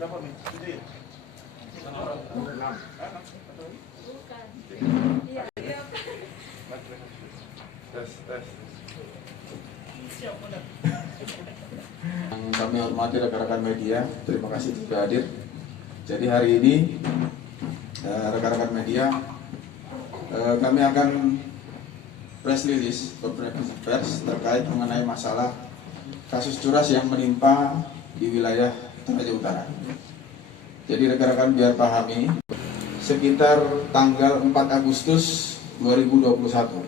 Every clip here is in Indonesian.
Berapa nih? 7 ya? Bukan. Iya. Tes. Yang kami hormati rekan-rekan media, terima kasih sudah hadir. Jadi hari ini rekan-rekan media, kami akan press release konferensi pers terkait mengenai masalah kasus curas yang menimpa di wilayah Toraja Utara. Jadi rekan-rekan biar pahami, sekitar tanggal 4 Agustus 2021,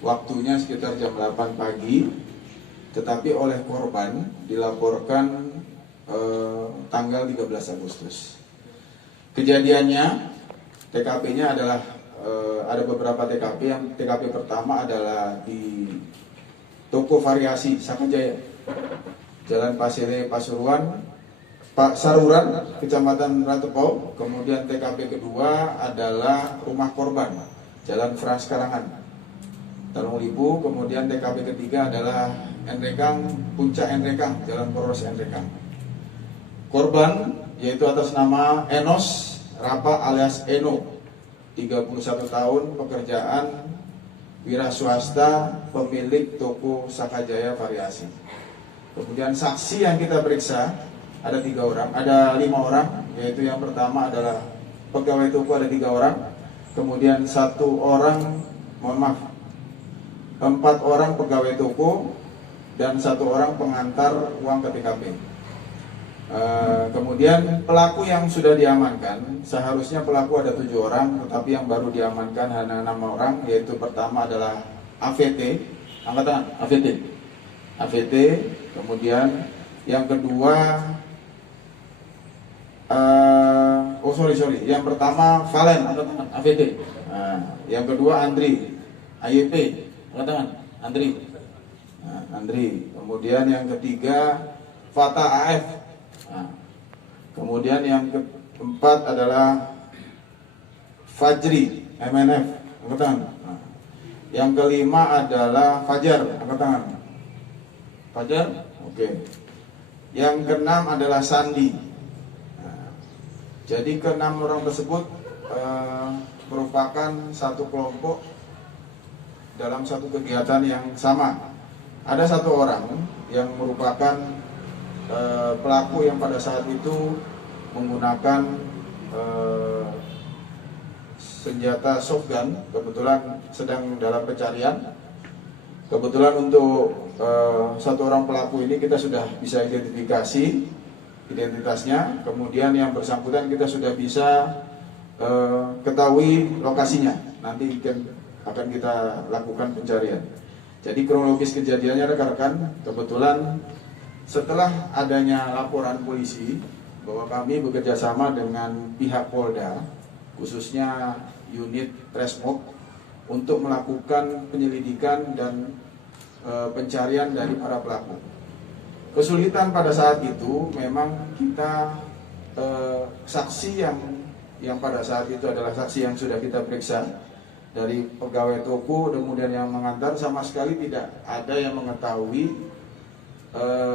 waktunya sekitar jam 8 pagi, tetapi oleh korban dilaporkan tanggal 13 Agustus. Kejadiannya, TKP-nya adalah ada beberapa TKP. Yang TKP pertama adalah di Toko Variasi Sakajaya, Jalan Pasire Pasuruan, Saruran, Kecamatan Ratepau. Kemudian TKP kedua adalah rumah korban, Jalan Frans Karangan, Tarunglipu. Kemudian TKP ketiga adalah Enrekang, Puncak Enrekang, Jalan Poros Enrekang. Korban yaitu atas nama Enos Rapa alias Eno, 31 tahun, pekerjaan wira swasta, pemilik toko Sakajaya Variasi. Kemudian saksi yang kita periksa ada 5 orang, yaitu yang pertama adalah pegawai toko ada 3 orang, kemudian 4 orang pegawai toko dan 1 orang pengantar uang ke TKP. Kemudian pelaku yang sudah diamankan, seharusnya pelaku ada 7 orang, tetapi yang baru diamankan hanya 6 orang, yaitu pertama adalah AVT, angkatan AVT, kemudian yang kedua yang pertama Valen, angkatan AVT, yang kedua Andri, AYP, angkatan Andri, kemudian yang ketiga Fata AF. Kemudian yang keempat adalah Fajri MNF, angkat tangan. Yang kelima adalah Fajar, angkat tangan. Fajar, oke. Yang keenam adalah Sandi. Jadi ke-6 orang tersebut merupakan satu kelompok dalam satu kegiatan yang sama. Ada 1 orang yang merupakan pelaku yang pada saat itu menggunakan senjata shotgun, kebetulan sedang dalam pencarian. Kebetulan untuk 1 orang pelaku ini kita sudah bisa identifikasi identitasnya, kemudian yang bersangkutan kita sudah bisa ketahui lokasinya. Nanti akan kita lakukan pencarian. Jadi kronologis kejadiannya rekan-rekan, kebetulan setelah adanya laporan polisi bahwa kami bekerja sama dengan pihak Polda, khususnya unit Resmob, untuk melakukan penyelidikan dan pencarian dari para pelaku. Kesulitan pada saat itu memang kita saksi yang pada saat itu adalah saksi yang sudah kita periksa dari pegawai toko, kemudian yang mengantar, sama sekali tidak ada yang mengetahui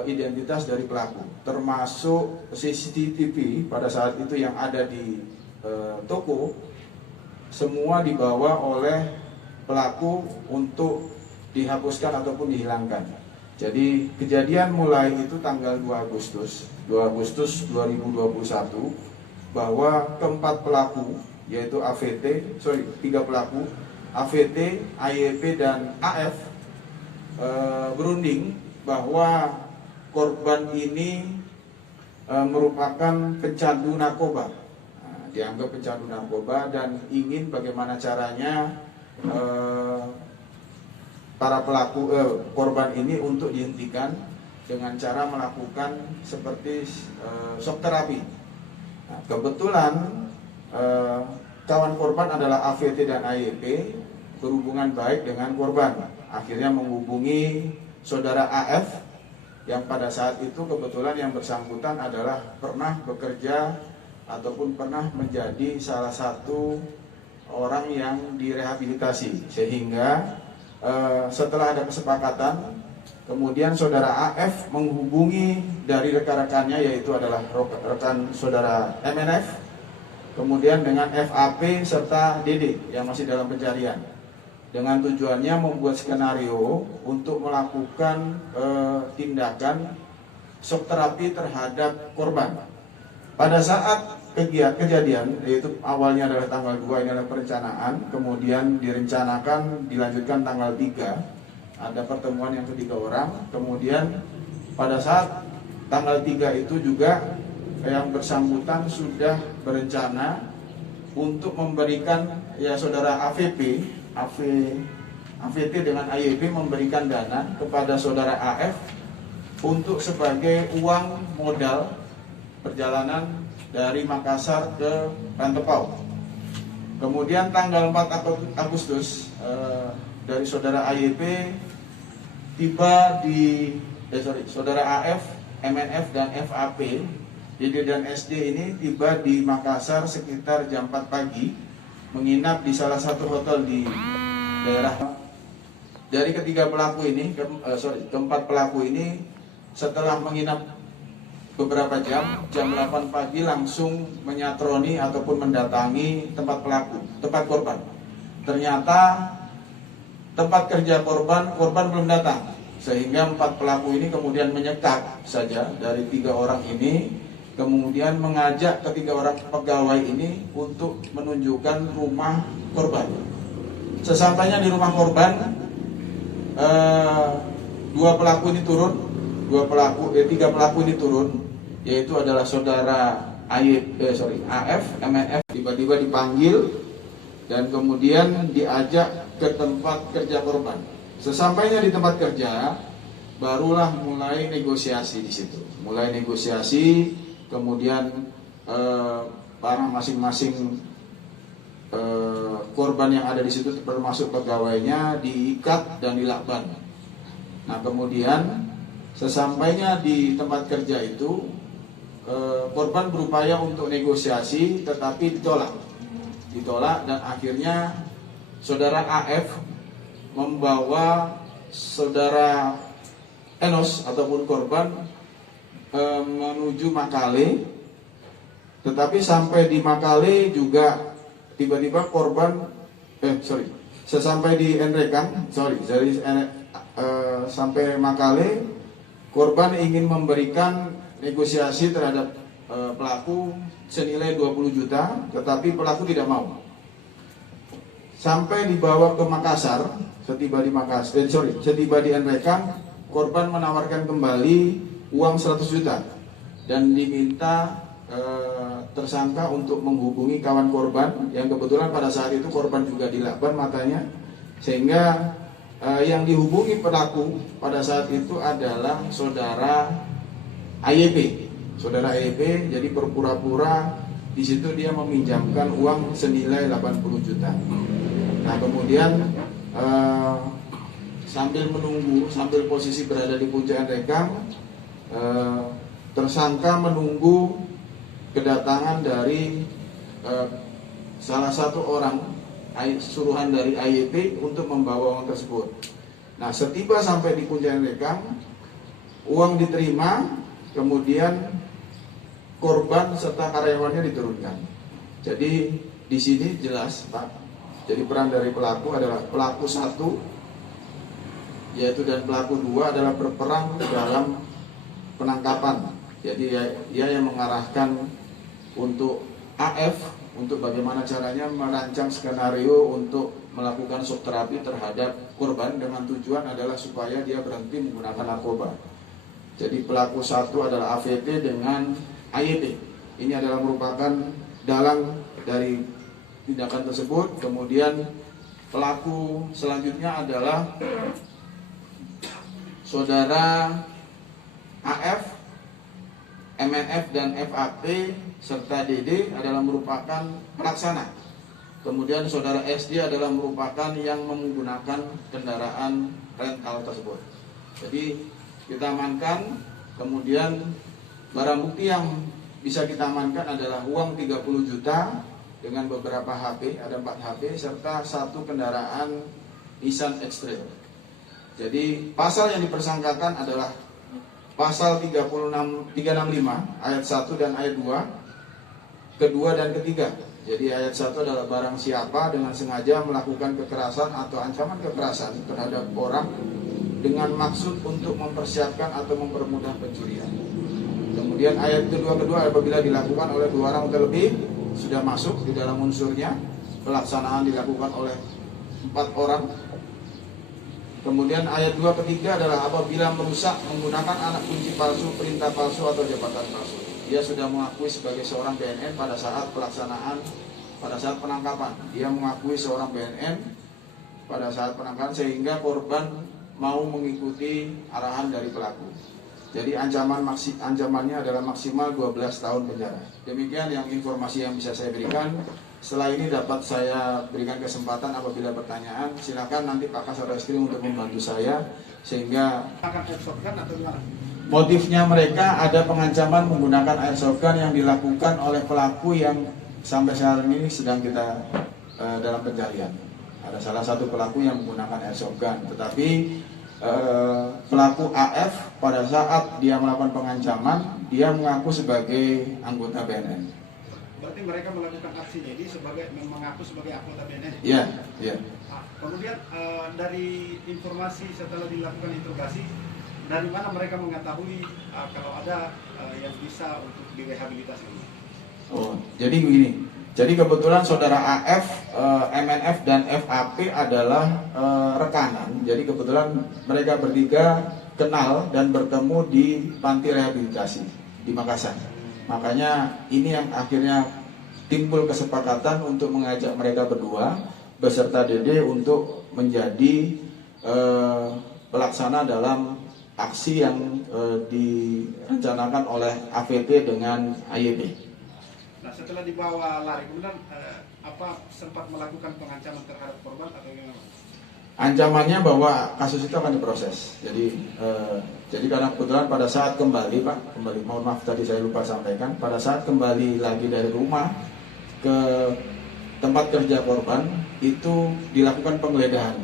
identitas dari pelaku, termasuk CCTV pada saat itu yang ada di toko, semua dibawa oleh pelaku untuk dihapuskan ataupun dihilangkan. Jadi kejadian mulai itu tanggal 2 Agustus 2021, bahwa keempat pelaku yaitu 3 pelaku AVT, AYP dan AF berunding bahwa korban ini merupakan pecandu narkoba, dianggap pecandu narkoba, dan ingin bagaimana caranya para pelaku korban ini untuk dihentikan dengan cara melakukan seperti shock terapi. Nah, kebetulan kawan korban adalah AVT dan AYP berhubungan baik dengan korban, akhirnya menghubungi saudara AF yang pada saat itu kebetulan yang bersangkutan adalah pernah bekerja ataupun pernah menjadi salah satu orang yang direhabilitasi, sehingga setelah ada kesepakatan Kemudian saudara AF menghubungi dari rekan-rekannya, yaitu adalah rekan saudara MNF, kemudian dengan FAP serta DD yang masih dalam pencarian, dengan tujuannya membuat skenario untuk melakukan tindakan shock terapi terhadap korban. Pada saat kejadian, yaitu awalnya adalah tanggal 2, ini adalah perencanaan, kemudian direncanakan dilanjutkan tanggal 3, ada pertemuan yang ketiga orang, kemudian pada saat tanggal 3 itu juga yang bersangkutan sudah berencana untuk memberikan, ya saudara AVT dengan AYP memberikan dana kepada saudara AF untuk sebagai uang modal perjalanan dari Makassar ke Rantepau. Kemudian tanggal 4 Agustus dari saudara AYP tiba di saudara AF, MNF dan FAP, DD dan SD ini tiba di Makassar sekitar jam 4 pagi, menginap di salah satu hotel di daerah. Dari ketiga pelaku ini, keempat pelaku ini setelah menginap beberapa jam 8 pagi langsung menyatroni ataupun mendatangi tempat korban. Ternyata tempat kerja korban belum datang, sehingga 4 pelaku ini kemudian menyekat saja dari 3 orang ini, kemudian mengajak ketiga orang pegawai ini untuk menunjukkan rumah korban. Sesampainya di rumah korban, 3 pelaku ini turun, yaitu adalah saudara AF, MNF tiba-tiba dipanggil dan kemudian diajak ke tempat kerja korban. Sesampainya di tempat kerja, barulah mulai negosiasi di situ. Mulai negosiasi, kemudian para masing-masing korban yang ada di situ termasuk pegawainya diikat dan dilakban. Nah, kemudian sesampainya di tempat kerja itu, korban berupaya untuk negosiasi tetapi ditolak dan akhirnya saudara AF membawa saudara Enos ataupun korban menuju Makale. Tetapi sampai di Makale juga tiba-tiba korban sesampai di Enrekang, sampai Makale, korban ingin memberikan negosiasi terhadap pelaku senilai 20 juta, tetapi pelaku tidak mau. Sampai dibawa ke Makassar, setiba di Enrekang, korban menawarkan kembali uang 100 juta dan diminta tersangka untuk menghubungi kawan korban, yang kebetulan pada saat itu korban juga dilakban matanya, sehingga yang dihubungi pelaku pada saat itu adalah saudara AYP. Jadi berpura-pura di situ dia meminjamkan uang senilai 80 juta. Nah, kemudian sambil posisi berada di puncak Enrekang, tersangka menunggu kedatangan dari salah satu orang suruhan dari AYP untuk membawa uang tersebut. Nah, setiba sampai di puncak Enrekang, uang diterima, kemudian korban serta karyawannya diturunkan. Jadi di sini jelas, Pak. Jadi peran dari pelaku adalah pelaku 1, yaitu dan pelaku 2 adalah berperan dalam penangkapan. Jadi dia yang mengarahkan untuk AF untuk bagaimana caranya merancang skenario untuk melakukan shock terapi terhadap korban dengan tujuan adalah supaya dia berhenti menggunakan narkoba. Jadi pelaku 1 adalah AVT dengan AYP. Ini adalah merupakan dalang dari tindakan tersebut. Kemudian pelaku selanjutnya adalah saudara AF, MNF dan FAP serta DD adalah merupakan pelaksana. Kemudian saudara SD adalah merupakan yang menggunakan kendaraan rental tersebut. Jadi kita amankan, kemudian barang bukti yang bisa kita amankan adalah uang 30 juta dengan beberapa HP, ada 4 HP serta 1 kendaraan Nissan X-Trail. Jadi pasal yang dipersangkakan adalah pasal 365 ayat 1 dan ayat 2, kedua dan ketiga. Jadi ayat 1 adalah barang siapa dengan sengaja melakukan kekerasan atau ancaman kekerasan terhadap orang dengan maksud untuk mempersiapkan atau mempermudah pencurian. Kemudian ayat kedua apabila dilakukan oleh 2 orang atau lebih sudah masuk di dalam unsurnya, pelaksanaan dilakukan oleh 4 orang. Kemudian ayat 2 ketiga adalah apabila merusak menggunakan anak kunci palsu, perintah palsu atau jabatan palsu. Dia sudah mengakui sebagai seorang BNN pada saat penangkapan. Dia mengakui seorang BNN pada saat penangkapan sehingga korban mau mengikuti arahan dari pelaku. Jadi ancamannya adalah maksimal 12 tahun penjara. Demikian yang informasi yang bisa saya berikan. Setelah ini dapat saya berikan kesempatan apabila pertanyaan, silakan nanti Pak Kasat Reskrim untuk membantu saya sehingga akan airsoft gun atau gimana? Motifnya mereka ada pengancaman menggunakan airsoft gun yang dilakukan oleh pelaku yang sampai saat ini sedang kita dalam pencarian. Ada salah satu pelaku yang menggunakan airsoft gun, tetapi pelaku AF pada saat dia melakukan pengancaman, dia mengaku sebagai anggota BNN. Berarti mereka melakukan aksinya ini mengaku sebagai anggota BNN? Iya, iya. Nah, kemudian dari informasi setelah dilakukan interogasi, dari mana mereka mengetahui kalau ada yang bisa untuk direhabilitasi? Oh, jadi begini. Jadi kebetulan saudara AF, MNF dan FAP adalah rekanan. Jadi kebetulan mereka bertiga kenal dan bertemu di panti rehabilitasi di Makassar. Makanya ini yang akhirnya timbul kesepakatan untuk mengajak mereka berdua beserta Dede untuk menjadi pelaksana dalam aksi yang direncanakan oleh AVT dengan AYB. Nah, setelah dibawa lari, kemudian sempat melakukan pengancaman terhadap korban atau gimana? Ancamannya bahwa kasus itu akan diproses. Jadi karena kebetulan pada saat kembali, mohon maaf tadi saya lupa sampaikan, pada saat kembali lagi dari rumah ke tempat kerja korban itu dilakukan penggeledahan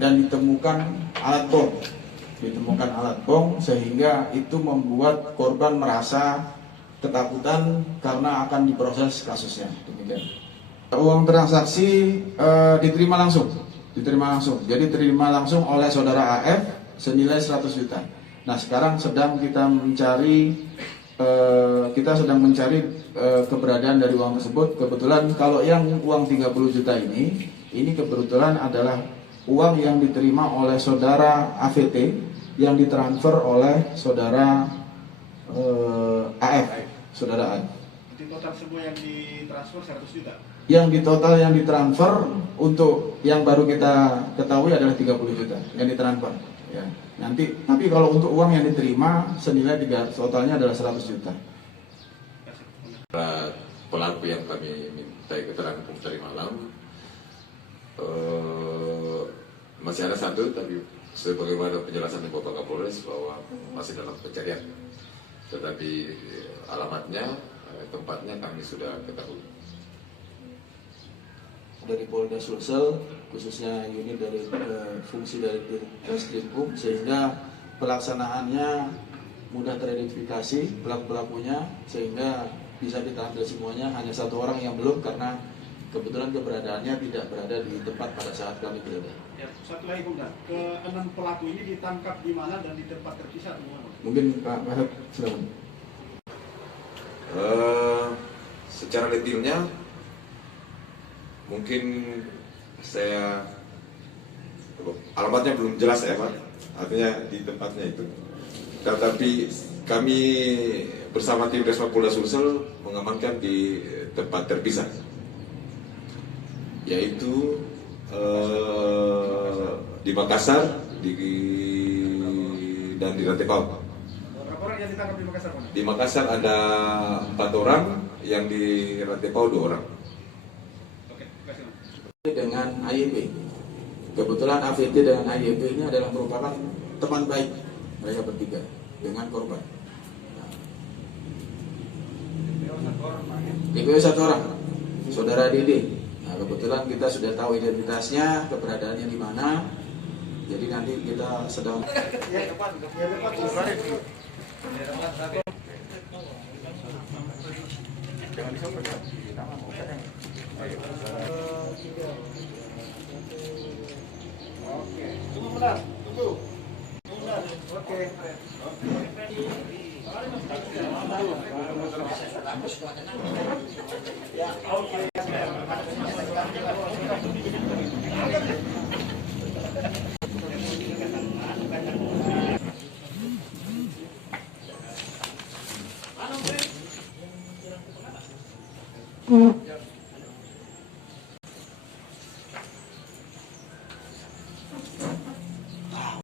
dan ditemukan alat bom sehingga itu membuat korban merasa ketakutan karena akan diproses kasusnya. Demikian. Uang transaksi diterima langsung. Jadi diterima langsung oleh saudara AF senilai 100 juta. Nah, sekarang sedang kita sedang mencari keberadaan dari uang tersebut. Kebetulan kalau yang uang 30 juta ini kebetulan adalah uang yang diterima oleh saudara AVT yang ditransfer oleh saudara AF, saudara AF. Di total semua yang ditransfer 100 juta? Yang ditransfer untuk yang baru kita ketahui adalah 30 juta yang ditransfer. Ya. Tapi kalau untuk uang yang diterima senilai totalnya adalah 100 juta. Pelaku yang kami minta keterangan tadi malam masih ada satu, tapi sebagaimana penjelasan dari Bapak Kapolres bahwa masih dalam pencarian. Tetapi alamatnya, tempatnya kami sudah ketahui. Dari Polda Sulsel, khususnya unit dari fungsi dari Reskrimum, sehingga pelaksanaannya mudah teridentifikasi pelaku-pelakunya sehingga bisa kita ambil semuanya. Hanya satu orang yang belum karena kebetulan keberadaannya tidak berada di tempat pada saat kami geledah. Ya, satu lagi Bung, ke-6 pelaku ini ditangkap di mana dan di tempat terpisah di mana? Mungkin Pak Mahab, silakan. Secara detailnya mungkin saya alamatnya belum jelas ya Pak, artinya di tempatnya itu. Tetapi kami bersama tim Resma Polda Sulsel mengamankan di tempat terpisah, yaitu di Makassar dan di Rantepau. Berapa orang yang ditangkap di Makassar? Di Makassar ada 4 orang, yang di Rantepau 2 orang. Oke, terima kasih. Dengan AYB, kebetulan AVT dengan AYB ini adalah merupakan teman baik mereka bertiga dengan korban. DPO 1 orang, saudara Dede. Nah, kebetulan kita sudah tahu identitasnya, keberadaannya di mana. Jadi nanti kita sedang Tunggu bentar, tunggu. Oke. Ya, oke.